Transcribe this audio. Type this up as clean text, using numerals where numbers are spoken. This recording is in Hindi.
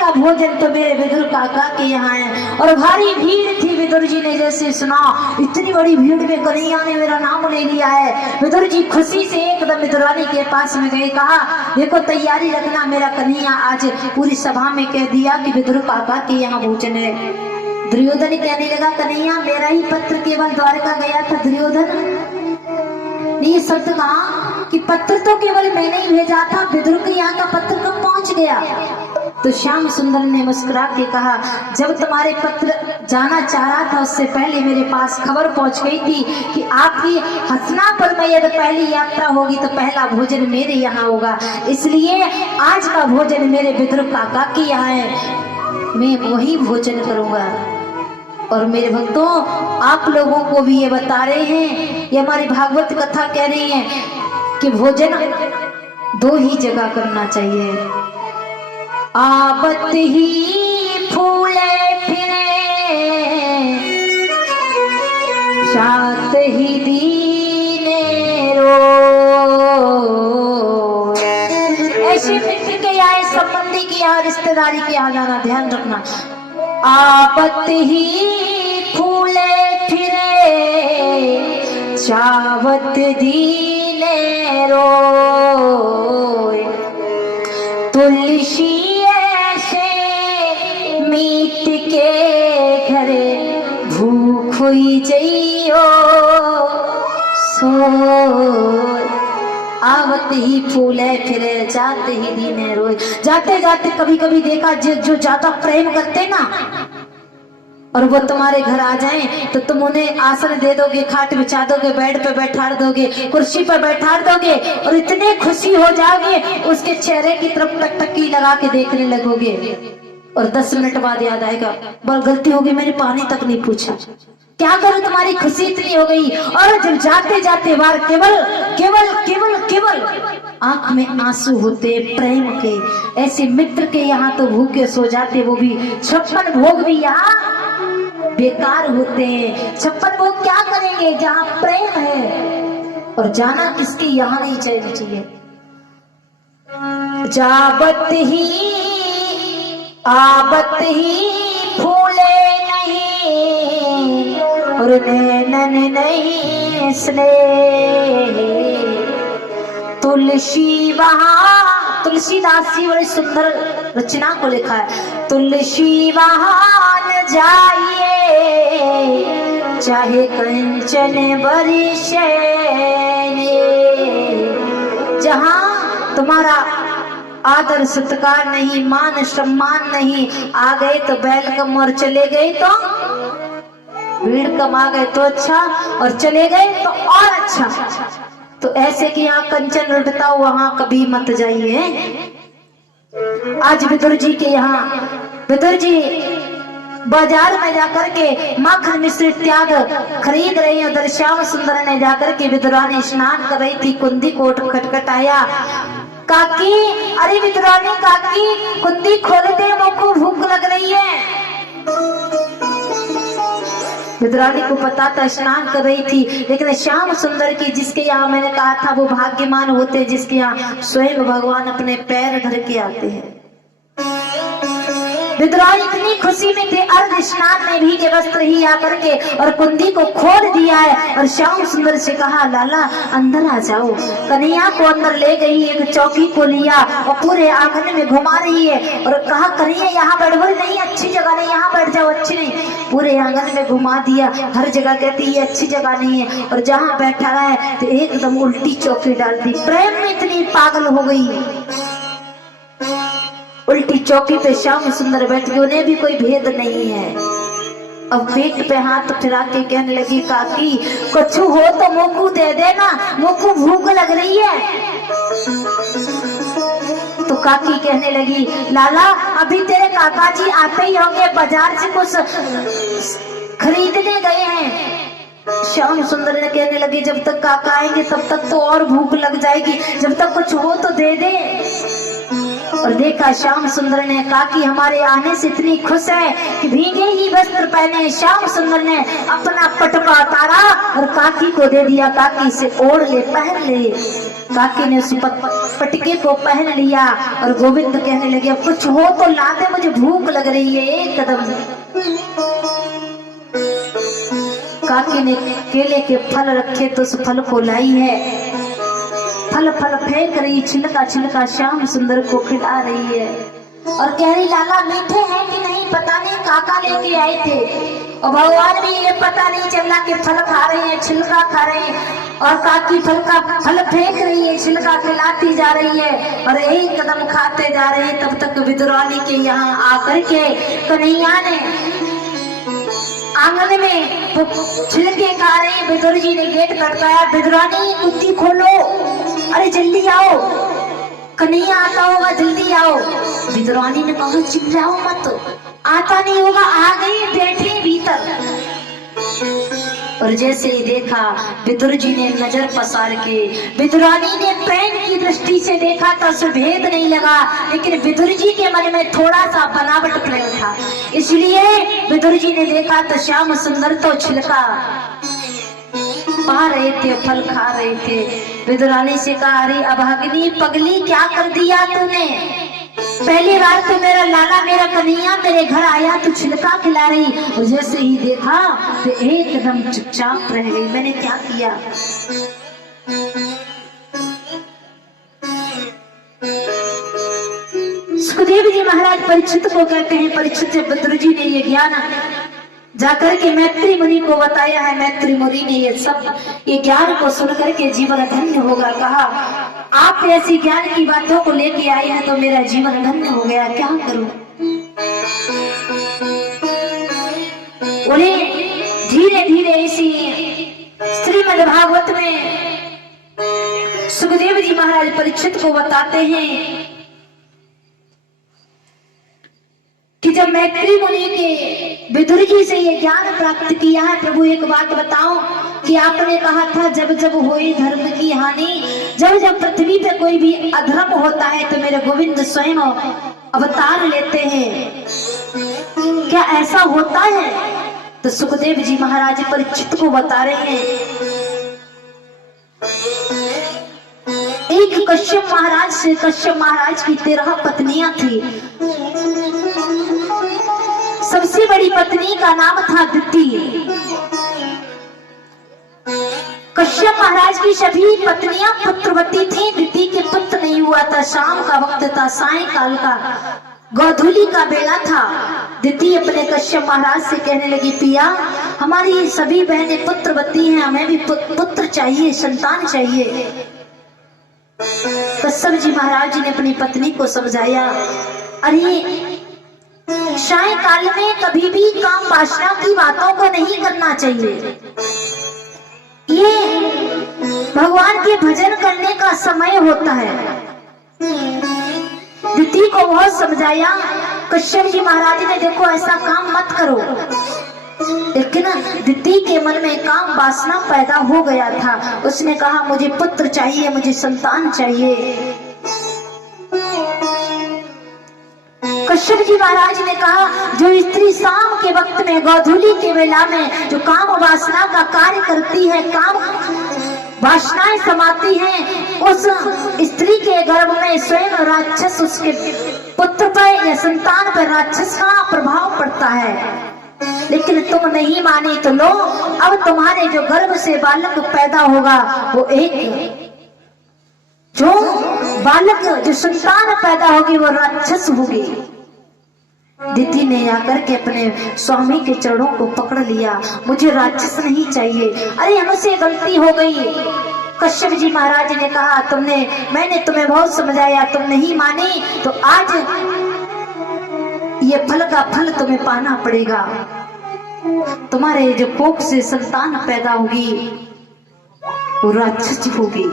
का भोजन तो मेरे विदुर काका के यहाँ है। और भारी भीड़ थी। विदुर जी ने जैसे सुना, इतनी बड़ी भीड़ में कन्हैया ने मेरा नाम ले लिया है। विदुर जी खुशी से एकदम विदुरानी के पास में गए, कहा देखो तैयारी रखना, मेरा कन्हैया आज पूरी सभा में कह दिया कि विदुर काका के यहाँ भोजन है। दुर्योधन कहने लगा, कन्हैया मेरा ही पत्र केवल द्वारका गया था। दुर्योधन ये शब्द कहा कि पत्र तो केवल मैंने ही भेजा था, विदुर के यहाँ का पत्र कब पहुंच गया? तो श्याम सुंदर ने मुस्कुरा के कहा, जब तुम्हारे पत्र जाना चाह रहा था उससे पहले मेरे पास खबर पहुंच गई थी कि आपकी हसनापुर में यदि पहली यात्रा होगी तो पहला भोजन मेरे यहाँ होगा, इसलिए आज का भोजन मेरे विदुर काका के यहाँ है, मैं वही भोजन करूंगा। और मेरे भक्तों, आप लोगों को भी ये बता रहे हैं, ये हमारी भागवत कथा कह रही है कि भोजन दो ही जगह करना चाहिए। आवत ही फूले फिरे, साथ ही दीने रो। ऐसे मित्र के यहाँ, संबंधी के यहाँ, रिश्तेदारी के यहाँ जाना ध्यान रखना। आपत ही फूले फिरे, चावत दीने रोए। तुलसी ऐसे मीत के घरे, भूख हुई जइयो सोए। आवत ही फूले फिरे, जाते ही दीने रोए। जाते जाते कभी कभी देखा जो ज्यादा प्रेम करते ना, और वो तुम्हारे घर आ जाएं तो तुम उन्हें आसन दे दोगे, खाट बिछा दोगे, बेड पे बैठा दोगे, कुर्सी पर बैठा दोगे, और इतने खुशी हो जाओगे उसके चेहरे की तरफ टकटकी लगा के देखने लगोगे। और 10 मिनट बाद याद आएगा, बोल गलती होगी मैंने पानी तक नहीं पूछा, क्या करूं तुम्हारी खुशी इतनी हो गई। और जब जाते जाते बार केवल केवल केवल केवल आंख में आंसू होते प्रेम के, ऐसे मित्र के यहाँ तो भूखे सो जाते, वो भी 56 भोग भी यहाँ बेकार होते हैं। 56 भोग क्या करेंगे जहाँ प्रेम है, और जाना किसके यहाँ नहीं चाहिए। जाबत ही आबत ही फूले नहीं, और नैनन नहीं स्नेह। तुलसी वहाँ, तुलसीदास जी बड़ी सुंदर रचना को लिखा है। तुलसी वहाँ न जाइए, चाहे कंचन बरसे, जहाँ तुम्हारा आदर सत्कार नहीं, मान सम्मान नहीं, आ गए तो वेलकम, और चले गए तो भीड़ कम, आ गए तो अच्छा और चले गए तो और अच्छा। तो ऐसे कि यहाँ कंचन लुटता हो वहां कभी मत जाइए। आज विदुर जी के यहाँ, विदुर जी बाजार में जाकर के माखन मिश्र इत्यादि खरीद रही है। उधर श्याम सुंदर ने जाकर के विदुरानी स्नान कर रही थी, कुंदी को खटखटाया, काकी, अरे विदुरानी काकी कुंदी खोल दे, मुझको भूख लग रही है। विदुरानी को पता था स्नान कर रही थी, लेकिन श्याम सुंदर की, जिसके यहाँ मैंने कहा था वो भाग्यमान होते जिसके यहाँ स्वयं भगवान अपने पैर धर के आते हैं। विदुरानी इतनी खुशी में थे, अर्ध स्नान में भीगे वस्त्र ही आकर के और कुंदी को खोल दिया है, और श्याम सुंदर से कहा लाला अंदर आ जाओ। कन्हैया को अंदर ले गई, एक चौकी को लिया और पूरे आंगन में घुमा रही है, और कहा कन्हैया यहाँ बैठ, बोले नहीं अच्छी जगह नहीं, यहाँ बैठ जाओ, अच्छी नहीं। पूरे आंगन में घुमा दिया, हर जगह कहती है अच्छी जगह नहीं है, और जहाँ बैठा है तो एकदम उल्टी चौकी डाल दी। प्रेम में इतनी पागल हो गई, उल्टी चौकी पे श्याम सुंदर बैठ गए, उन्हें भी कोई भेद नहीं है। अब पेट पे हाथ फिरा के कहने लगी काकी कुछ हो तो मुझको दे देना, मुझको भूख लग रही है। तो काकी कहने लगी लाला अभी तेरे काका जी आते ही होंगे, बाजार से कुछ खरीदने गए हैं। श्याम सुंदर ने कहने लगी जब तक काका आएंगे तब तक तो और भूख लग जाएगी, जब तक कुछ हो तो दे दे। और देखा श्याम सुंदर ने काकी हमारे आने से इतनी खुश है कि भीगे ही वस्त्र पहने श्याम सुंदर ने अपना पटका उतारा और काकी को दे दिया, काकी से ओढ़ ले, पहन ले। काकी ने उस पटके को पहन लिया और गोविंद कहने लगे अब कुछ हो तो ला दे, मुझे भूख लग रही है। एक कदम काकी ने केले के फल रखे तो उस फल को लाई है, फल फल फेंक रही, छिलका छिलका श्याम सुंदर को खिला रही है और कह रही लाला मीठे हैं कि नहीं पता नहीं, काका लेके आए थे। और भगवान भी ये पता नहीं चला कि फल खा रहे हैं, छिलका खा रहे हैं और काकी फल फेंक रही है, छिलका खिलाती जा रही है और एक कदम खाते जा रहे हैं। तब तक विदुरानी के यहाँ आकर के कन्हैया ने आंगन में छिलके खा रहे, विदुर जी ने गेट खटकाया, विदुरानी कुत्ती खोलो, अरे जल्दी आओ, कन्हैया आता होगा, जल्दी आओ। विदुरानी ने कहा चिल्लाओ मत, आता नहीं होगा, आ गई, बैठे भीतर। और जैसे ही देखा विदुर जी ने नजर पसार के, विदुरानी ने प्रेम की दृष्टि से देखा तो उसे भेद नहीं लगा, लेकिन विदुर जी के मन में थोड़ा सा बनावट प्रेम था, इसलिए विदुर जी ने देखा तो श्याम सुंदर तो छिलका पा रहे थे, फल खा रहे थे। विदुरानी से कहा अरे अभागिनी पगली क्या कर दिया तूने, पहली बार तो मेरा लाला मेरा कन्हैया मेरे घर आया तो छिलका खिला रही, और जैसे ही देखा तो एकदम चुपचाप रह गई, मैंने क्या किया। सुखदेव जी महाराज परीक्षित को कहते हैं, परीक्षित जब विदुर जी ने ये ज्ञान जाकर के मैत्री मुनि को बताया है, मैत्री मुनि ने ये ज्ञान को सुनकर के जीवन धन्य होगा। कहा आप ऐसी ज्ञान की बातों को लेके आए हैं तो मेरा जीवन धन्य हो गया, क्या करूं। बोले धीरे धीरे इसी श्रीमद् भागवत में सुखदेव जी महाराज परीक्षित को बताते हैं कि जब मैत्री मुनि के विदुर जी से ये ज्ञान प्राप्त किया है, प्रभु एक बात बताओ कि आपने कहा था जब जब होई धर्म की हानि, जब जब पृथ्वी पे कोई भी अधर्म होता है तो मेरे गोविंद स्वयं अवतार लेते हैं, क्या ऐसा होता है। तो सुखदेव जी महाराज परीक्षित को बता रहे हैं, एक कश्यप महाराज से, कश्यप महाराज की 13 पत्नियां थी, सबसे बड़ी पत्नी का नाम था दिति। कश्यप महाराज की सभी पत्नियां पुत्रवती थीं, दिति के पुत्र नहीं हुआ था। शाम का वक्त था, सायंकाल का गोधूली का बेला था। दिति अपने कश्यप महाराज से कहने लगी पिया हमारी सभी बहनें पुत्रवती हैं, हमें भी पुत्र चाहिए, संतान चाहिए। कश्यप जी महाराज जी ने अपनी पत्नी को समझाया, अरे सायंकाल में कभी भी काम वासना की बातों को नहीं करना चाहिए, ये भगवान के भजन करने का समय होता है। दिति को बहुत समझाया, कश्यप जी महाराज ने देखो ऐसा काम मत करो, लेकिन दिति के मन में काम वासना पैदा हो गया था। उसने कहा मुझे पुत्र चाहिए, मुझे संतान चाहिए। कश्यप जी महाराज ने कहा जो स्त्री शाम के वक्त में गोधूली के वेला में जो काम वासना का कार्य करती है, काम वासनाएं समाती हैं, उस स्त्री के गर्भ में स्वयं राक्षस उसके पुत्र पर या संतान पर राक्षस का प्रभाव पड़ता है। लेकिन तुम नहीं माने तो लो, अब तुम्हारे जो गर्भ से बालक पैदा होगा वो एक जो बालक जो संतान पैदा होगी वो राक्षस होगी। दिति ने आकर के अपने स्वामी के चरणों को पकड़ लिया, मुझे राक्षस नहीं चाहिए, अरे हमसे गलती हो गई। कश्यप जी महाराज ने कहा मैंने तुम्हें बहुत समझाया, तुम नहीं मानी तो आज ये फल का फल तुम्हें पाना पड़ेगा। तुम्हारे जो कोख से संतान पैदा होगी वो राक्षस होगी।